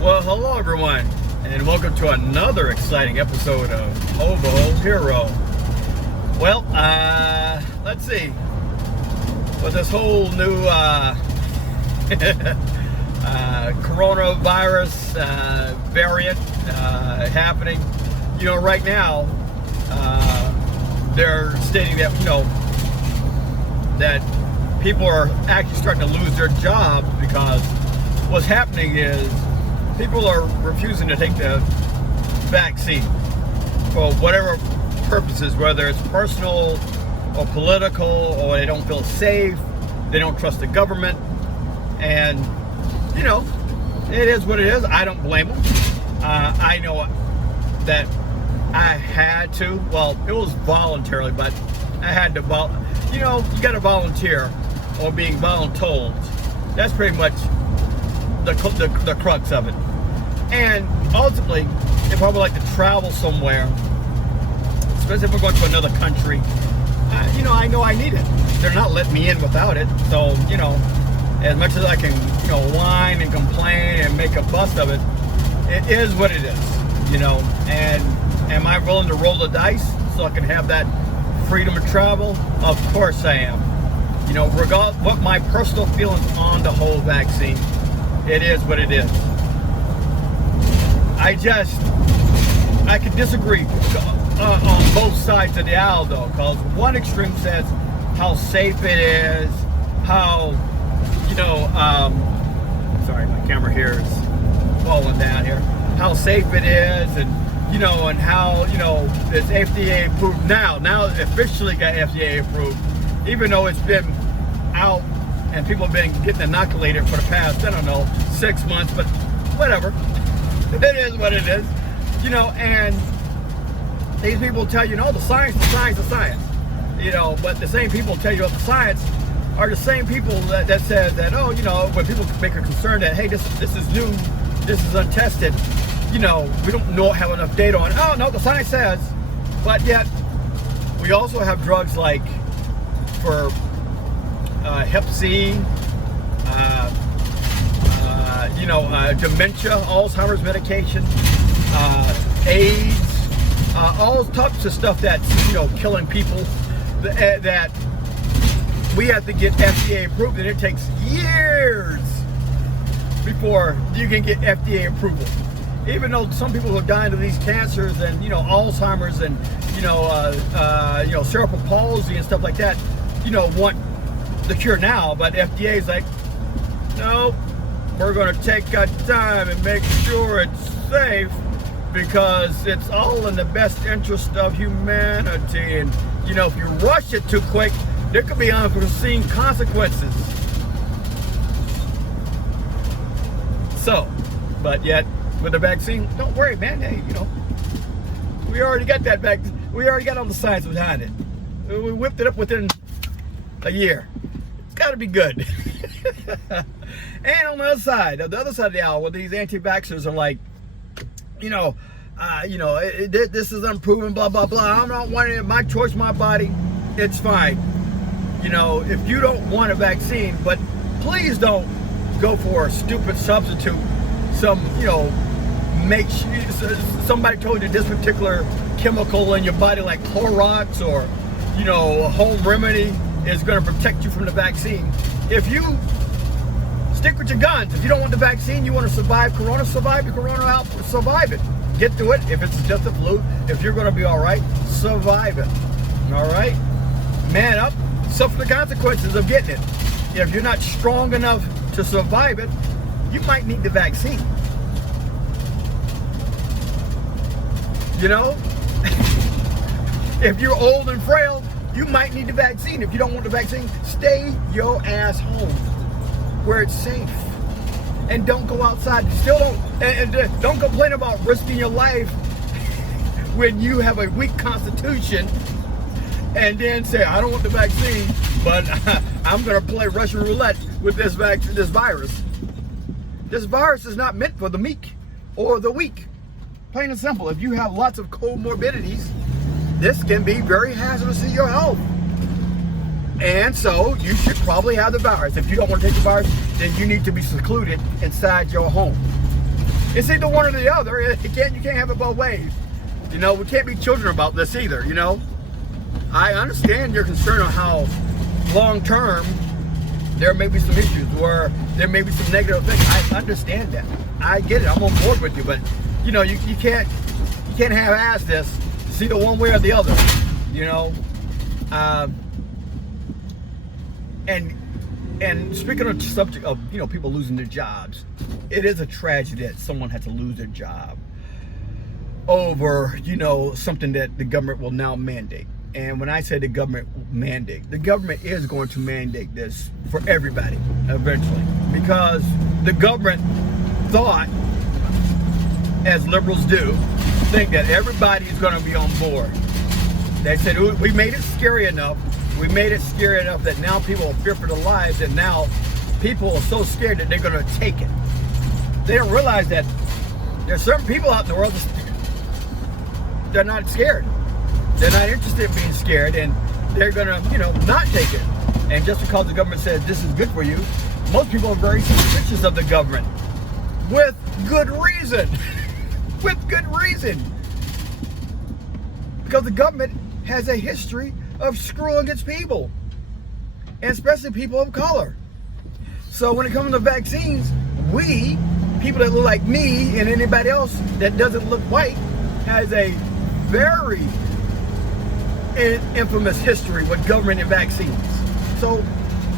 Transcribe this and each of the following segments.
Well, hello everyone, and welcome to another exciting episode of Hobo Hero. Well, let's see. With this whole new coronavirus variant happening, right now, they're stating that, that people are actually starting to lose their jobs because what's happening is people are refusing to take the vaccine for whatever purposes, whether it's personal or political, or they don't feel safe, they don't trust the government, and it is what it is. I don't blame them. I know that I had to. Well, it was voluntarily, but I had to. You got to volunteer or being voluntold. That's pretty much the crux of it. And ultimately, if I would like to travel somewhere, especially if we're going to another country, I know I need it. They're not letting me in without it. So, as much as I can, whine and complain and make a bust of it, it is what it is, And am I willing to roll the dice so I can have that freedom of travel? Of course I am. Regardless what my personal feelings on the whole vaccine, it is what it is. I can disagree on both sides of the aisle, though, because one extreme says how safe it is, how, sorry, my camera here is falling down here, how safe it is, and, and how, it's FDA approved now it officially got FDA approved, even though it's been out and people have been getting inoculated for the past, 6 months, but whatever. It is what it is, and these people tell you, the science, but the same people tell you about the science are the same people that said that, when people make a concern that, hey, this is new, this is untested, we don't have enough data on it. Oh, no, the science says, but yet we also have drugs like for Hep C, dementia, Alzheimer's medication, AIDS, all types of stuff that's, killing people that we have to get FDA approved, and it takes years before you can get FDA approval. Even though some people are dying of these cancers and, Alzheimer's and, cerebral palsy and stuff like that, want the cure now, but FDA is like, no, we're going to take our time and make sure it's safe because it's all in the best interest of humanity. And, if you rush it too quick, there could be unforeseen consequences. So, but yet, with the vaccine, don't worry, man. Hey, we already got that back. We already got all the science behind it. We whipped it up within a year. It's got to be good. And on the other side of the aisle, where these anti-vaxxers are like, this is unproven, blah, blah, blah. I'm not wanting it. My choice, my body. It's fine. If you don't want a vaccine, but please don't go for a stupid substitute. Somebody told you this particular chemical in your body, like Clorox or, a home remedy, is going to protect you from the vaccine. If you stick with your guns, if you don't want the vaccine, you want to survive Corona, survive it. Get through it. If it's just a flu, if you're going to be all right, survive it. All right? Man up, suffer the consequences of getting it. If you're not strong enough to survive it, you might need the vaccine. If you're old and frail, you might need the vaccine. If you don't want the vaccine, stay your ass home where it's safe. And don't go outside. Still don't complain about risking your life when you have a weak constitution and then say, I don't want the vaccine, but I'm going to play Russian roulette with this virus. This virus is not meant for the meek or the weak. Plain and simple. If you have lots of comorbidities, this can be very hazardous to your health. And so you should probably have the virus. If you don't want to take the virus, then you need to be secluded inside your home. It's either one or the other. You can't have it both ways. You know, we can't be children about this either, you know. I understand your concern on how long term there may be some issues where there may be some negative things. I understand that. I get it. I'm on board with you, but you know, you can't half-ass this. It's either one way or the other, you know. And speaking of the subject of, you know, people losing their jobs, it is a tragedy that someone had to lose their job over, you know, something that the government will now mandate. And when I say the government mandate, the government is going to mandate this for everybody eventually, because the government thought, as liberals do, think that everybody is going to be on board. They said, we made it scary enough. We made it scary enough that now people are fear for their lives, and now people are so scared that they're going to take it. They don't realize that there's certain people out in the world they're not scared. They're not interested in being scared, and they're going to, you know, not take it. And just because the government says this is good for you, most people are very suspicious of the government with good reason. With good reason. Because the government has a history of screwing its people, and especially people of color. So when it comes to vaccines, we, people that look like me and anybody else that doesn't look white, has a very infamous history with government and vaccines. So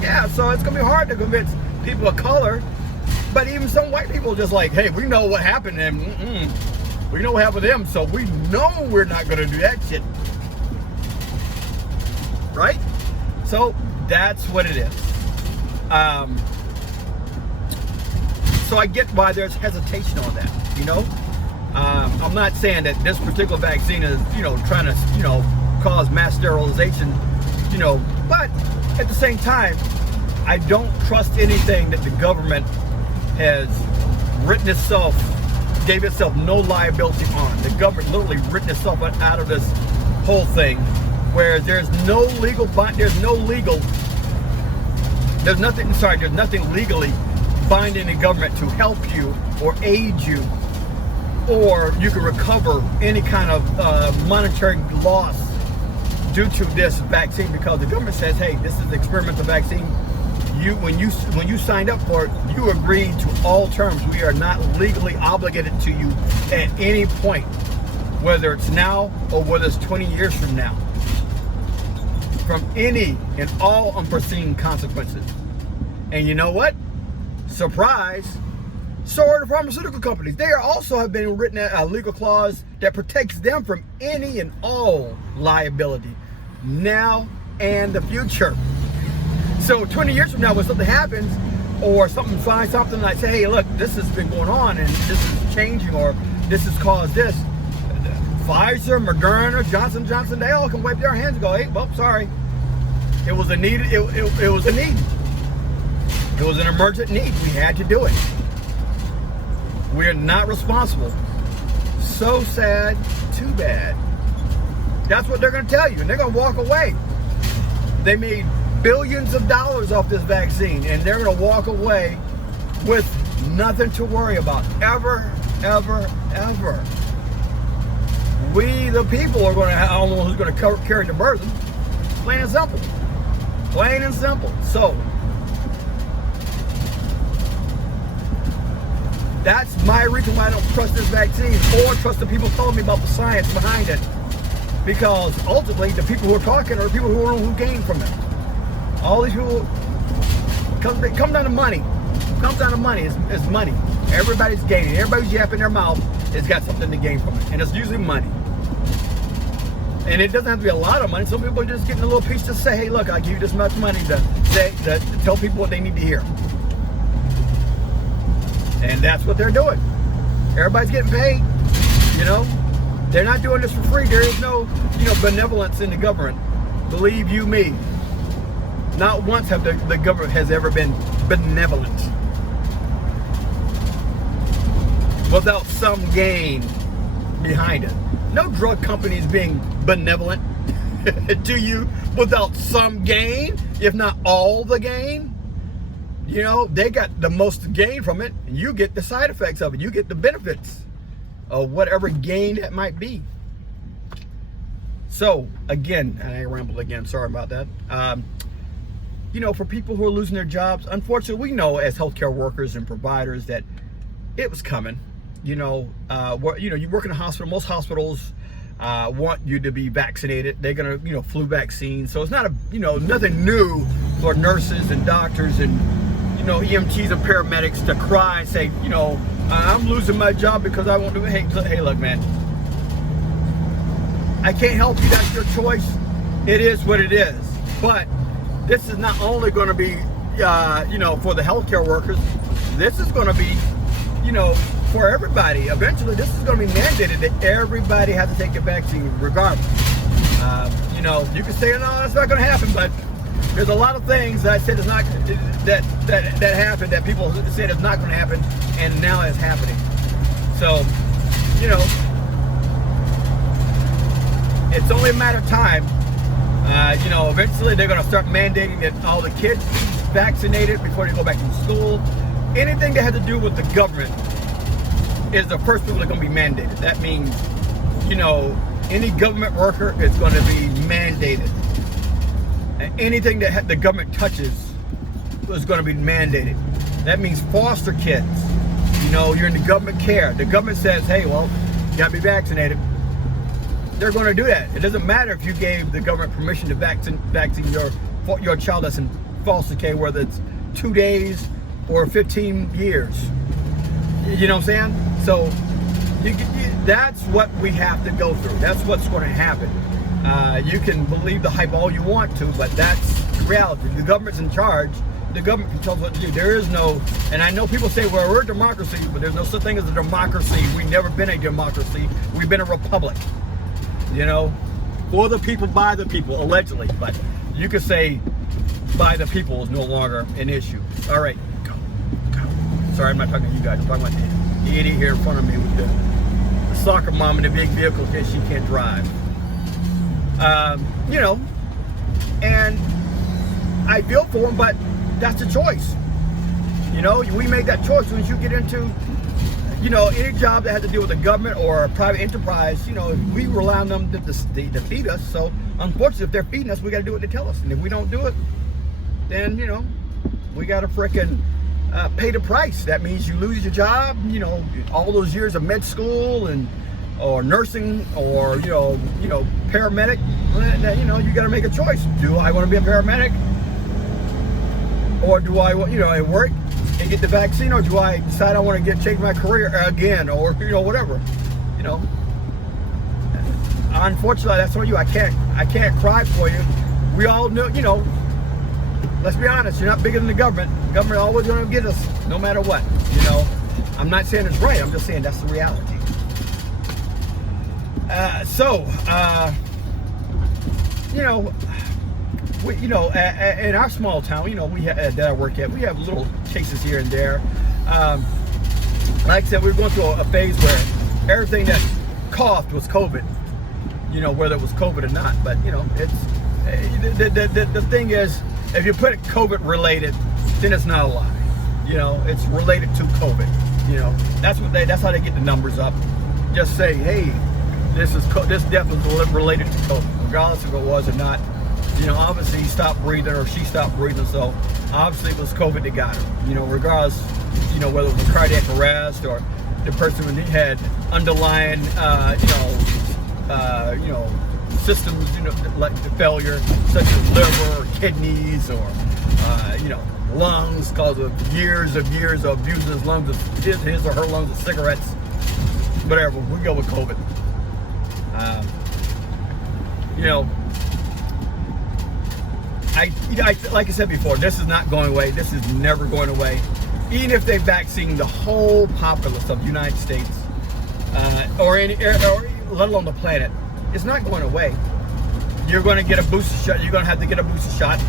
yeah, so it's gonna be hard to convince people of color, but even some white people just like, hey, we know what happened, and we know what happened to them, so we know we're not gonna do that shit. Right? So that's what it is. So I get why there's hesitation on that, you know? I'm not saying that this particular vaccine is, you know, trying to, you know, cause mass sterilization, you know, but at the same time, I don't trust anything that the government has written itself, gave itself no liability on. The government literally written itself out of this whole thing, where there's nothing legally binding the government to help you or aid you, or you can recover any kind of monetary loss due to this vaccine, because the government says, hey, this is the experimental vaccine. When you signed up for it, you agreed to all terms. We are not legally obligated to you at any point, whether it's now or whether it's 20 years from now, from any and all unforeseen consequences. And you know what? Surprise! So are the pharmaceutical companies. They also have been written a legal clause that protects them from any and all liability, now and the future. So 20 years from now, when something happens, or something finds something like, say, hey, look, this has been going on, and this is changing, or this has caused this, Pfizer, Moderna, Johnson & Johnson, they all can wipe their hands and go, hey, well, sorry. It was a need. It was a need. It was an emergent need. We had to do it. We are not responsible. So sad, too bad. That's what they're going to tell you, and they're going to walk away. They made billions of dollars off this vaccine, and they're going to walk away with nothing to worry about, ever, ever, ever. We, the people, are going to have, I don't know who's going to carry the burden. Plain and simple. Plain and simple. So, that's my reason why I don't trust this vaccine, or trust the people telling me about the science behind it. Because ultimately, the people who are talking are the people who gain from it. All these people, come down to money. Comes down to money. It's money. Everybody's gaining. Everybody's yapping their mouth has got something to gain from it, and it's usually money. And it doesn't have to be a lot of money. Some people are just getting a little piece to say, hey, look, I give you this much money to tell people what they need to hear. And that's what they're doing. Everybody's getting paid, you know. They're not doing this for free. There is no, benevolence in the government. Believe you me. Not once have the government has ever been benevolent without some gain behind it. No drug company is being benevolent to you without some gain, if not all the gain. you know, they got the most gain from it, and you get the side effects of it. You get the benefits of whatever gain that might be. So, again, and I rambled again, sorry about that. You know, for people who are losing their jobs, unfortunately, we know as healthcare workers and providers that it was coming. You know, you work in a hospital. Most hospitals want you to be vaccinated. They're gonna, you know, flu vaccine. So it's not nothing new for nurses and doctors and, you know, EMTs and paramedics to cry and say, you know, I'm losing my job because I won't do it. Hey, look, man. I can't help you. That's your choice. It is what it is. But this is not only going to be, you know, for the healthcare workers. This is going to be, you know, for everybody. Eventually, this is going to be mandated that everybody has to take the vaccine regardless. You know, you can say, no, that's not going to happen, but there's a lot of things that I said is not that happened that people said is not going to happen, and now it's happening. So, you know, it's only a matter of time. You know, eventually they're going to start mandating that all the kids be vaccinated before they go back to school. Anything that has to do with the government is the first people that are going to be mandated. That means, you know, any government worker is going to be mandated. And anything that the government touches is going to be mandated. That means foster kids. You know, you're in the government care. The government says, hey, well, you got to be vaccinated. They're going to do that. It doesn't matter if you gave the government permission to vaccine your child that's in foster care, whether it's 2 days or 15 years. You know what I'm saying? So that's what we have to go through. That's what's going to happen. You can believe the hype all you want to, but that's reality. The government's in charge. The government controls what to do. There is no, and I know people say, well, we're a democracy, but there's no such thing as a democracy. We've never been a democracy. We've been a republic. You know, for the people, by the people, allegedly. But you could say by the people is no longer an issue. All right, go. Sorry, I'm not talking to you guys. I'm talking about the idiot here in front of me with the soccer mom in the big vehicle because she can't drive. You know, and I feel for him, but that's a choice. You know, we made that choice. Once you get into, you know, any job that has to do with the government or a private enterprise, you know, we rely on them to feed us. So, unfortunately, if they're feeding us, we got to do what they tell us. And if we don't do it, then, you know, we got to frickin' pay the price. That means you lose your job, you know, all those years of med school or nursing or, you know, paramedic. You know, you got to make a choice. Do I want to be a paramedic? Or do I, you know, work and get the vaccine, or do I decide I want to change my career again, or, you know, whatever, you know? Unfortunately, that's on you. I can't cry for you. We all know, you know. Let's be honest. You're not bigger than the government. The government always going to get us, no matter what. You know. I'm not saying it's right. I'm just saying that's the reality. You know. You know, in our small town, you know, that I work at, we have little cases here and there. Like I said, we were going through a phase where everything that coughed was COVID. You know, whether it was COVID or not. But, you know, it's the thing is, if you put it COVID related, then it's not a lie. You know, it's related to COVID. You know, that's how they get the numbers up. Just say, hey, this death was related to COVID, regardless if it was or not. You know, obviously he stopped breathing or she stopped breathing, so obviously it was COVID that got her. You know, regardless, you know, whether it was a cardiac arrest or the person had underlying, you know, systems, you know, like the failure, such as liver or kidneys or, you know, lungs, because of years of abusing his lungs, his or her lungs with cigarettes, whatever. We go with COVID. You know. Like I said before, this is not going away. This is never going away. Even if they vaccine the whole populace of the United States, or let alone the planet, it's not going away. You're going to get a booster shot. You're going to have to get a booster shot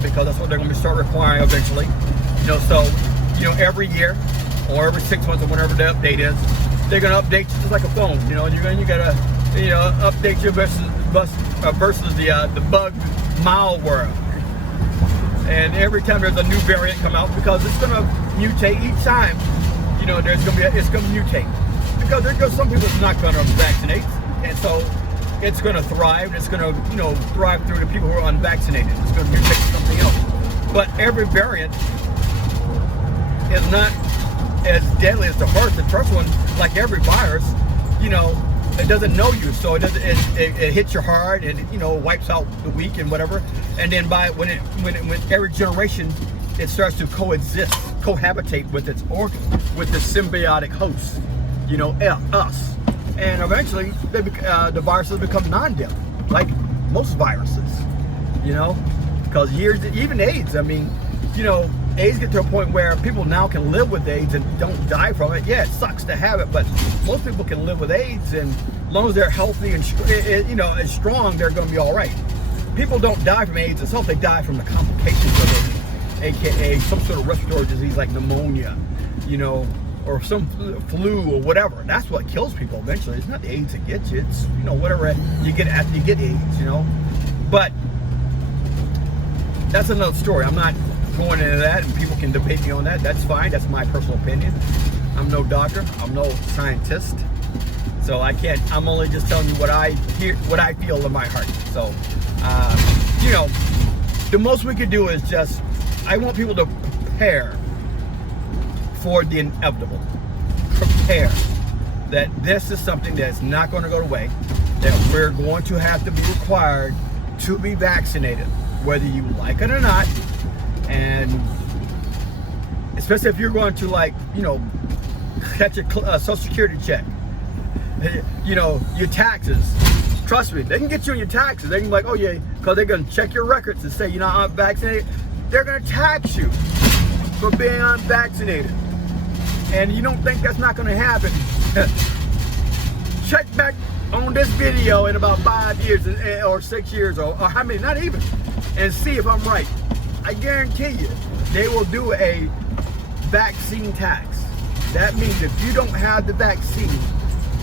because that's what they're going to start requiring eventually. You know, so, you know, every year or every 6 months or whatever the update is, they're going to update you just like a phone. You know, you got to, you know, update your versus the bug malware. And every time there's a new variant come out, because it's going to mutate each time, you know, it's going to mutate. Because there's some people that's not going to vaccinate, and so it's going to thrive. It's going to, you know, thrive through the people who are unvaccinated. It's going to mutate to something else. But every variant is not as deadly as the first one. Like every virus, you know, it doesn't know you, so it hits your heart, and you know, wipes out the weak and whatever. And then with every generation, it starts to cohabitate with its organ, with the symbiotic host, you know, us. And eventually, the viruses become non-deadly, like most viruses, you know, because even AIDS. I mean, you know, AIDS get to a point where people now can live with AIDS and don't die from it. Yeah, it sucks to have it, but most people can live with AIDS, and as long as they're healthy and you know, and strong, they're going to be all right. People don't die from AIDS itself; they die from the complications of it, aka some sort of respiratory disease like pneumonia, you know, or some flu or whatever. That's what kills people eventually. It's not the AIDS that gets you; it's, you know, whatever you get after you get AIDS, you know. But that's another story. I'm not going into that, and people can debate me on that. That's fine. That's my personal opinion. I'm no doctor. I'm no scientist, so I can't. I'm only just telling you what I hear, what I feel in my heart. So, you know, the most we could do is just. I want people to prepare for the inevitable. Prepare that this is something that's not going to go away. That we're going to have to be required to be vaccinated, whether you like it or not. And especially if you're going to, like, you know, catch a Social Security check, you know, your taxes. Trust me, they can get you on your taxes. They can be like, oh yeah, because they're going to check your records and say you're not unvaccinated. They're going to tax you for being unvaccinated. And you don't think that's not going to happen. Check back on this video in about 5 years or 6 years or how many, not even, and see if I'm right. I guarantee you, they will do a vaccine tax. That means if you don't have the vaccine,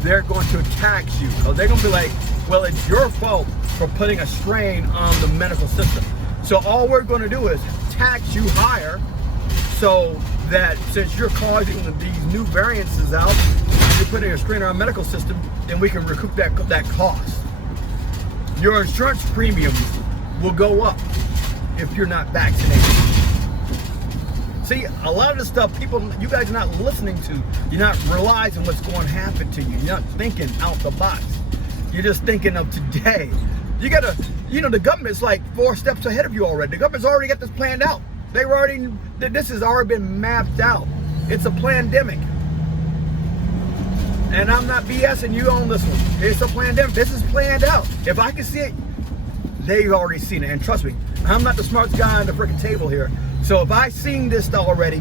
they're going to tax you. Because they're going to be like, well, it's your fault for putting a strain on the medical system. So all we're going to do is tax you higher, so that since you're causing these new variants out, you're putting a strain on our medical system, then we can recoup that cost. Your insurance premiums will go up if you're not vaccinated. See, a lot of the stuff you guys are not listening to. You're not realizing what's going to happen to you. You're not thinking out the box. You're just thinking of today. You gotta, you know, the government's like 4 steps ahead of you already. The government's already got this planned out. This has already been mapped out. It's a pandemic. And I'm not BSing you on this one. It's a pandemic. This is planned out. If I can see it, they've already seen it. And trust me, I'm not the smartest guy on the freaking table here. So if I've seen this already,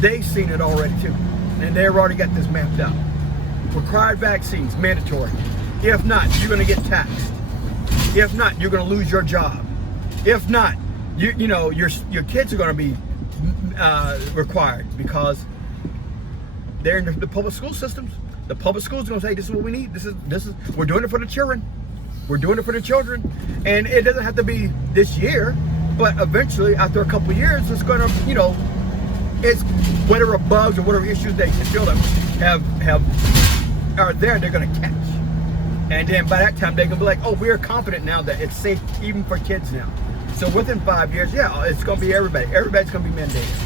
they've seen it already too. And they've already got this mapped out. Required vaccines, mandatory. If not, you're going to get taxed. If not, you're going to lose your job. If not, you know, your kids are going to be required, because they're in the public school systems. The public schools are going to say, this is what we need. This is we're doing it for the children. We're doing it for the children. And it doesn't have to be this year, but eventually, after a couple of years, it's going to, you know, it's whatever bugs or whatever issues they feel that are there, they're going to catch. And then by that time, they're going to be like, oh, we're confident now that it's safe even for kids now. So within 5 years, yeah, it's going to be everybody. Everybody's going to be mandated.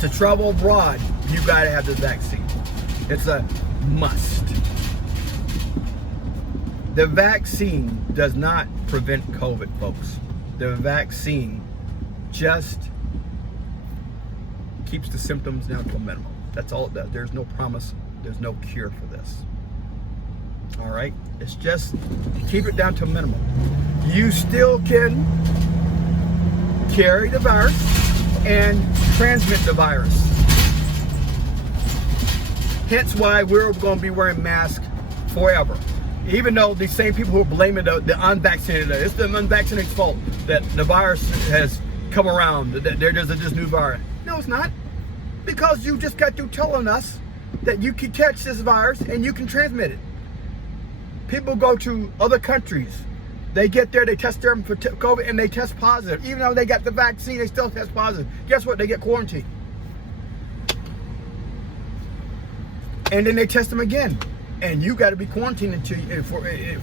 To travel abroad, you got to have this vaccine. It's a must. The vaccine does not prevent COVID, folks. The vaccine just keeps the symptoms down to a minimum. That's all it does. There's no promise. There's no cure for this. All right? It's just keep it down to a minimum. You still can carry the virus and transmit the virus. Hence why we're going to be wearing masks forever. Even though these same people who are blaming the unvaccinated, it's the unvaccinated's fault that the virus has come around, that there's this new virus. No, it's not. Because you just got through telling us that you can catch this virus and you can transmit it. People go to other countries They get there, they test them for COVID, and they test positive. Even though they got the vaccine, they still test positive. Guess what? They get quarantined. And then they test them again. And you got to be quarantined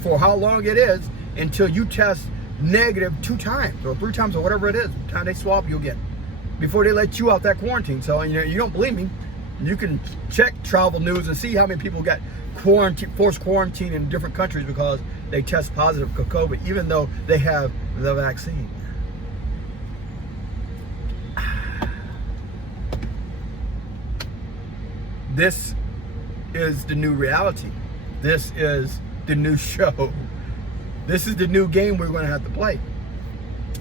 for how long it is until you test negative 2 times or 3 times or whatever it is. The time they swab you again before they let you out that quarantine. So you don't believe me, you can check travel news and see how many people got forced quarantine in different countries because they test positive for COVID, even though they have the vaccine. This is the new reality. This is the new show. This is the new game we're going to have to play.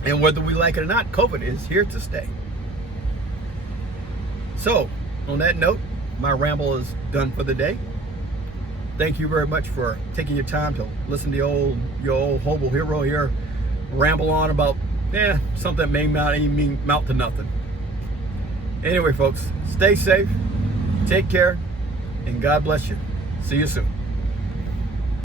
And whether we like it or not, COVID is here to stay. So, on that note, my ramble is done for the day. Thank you very much for taking your time to listen to your old hobo hero here ramble on about something that may not even amount to nothing. Anyway, folks, stay safe, take care, and God bless you. See you soon.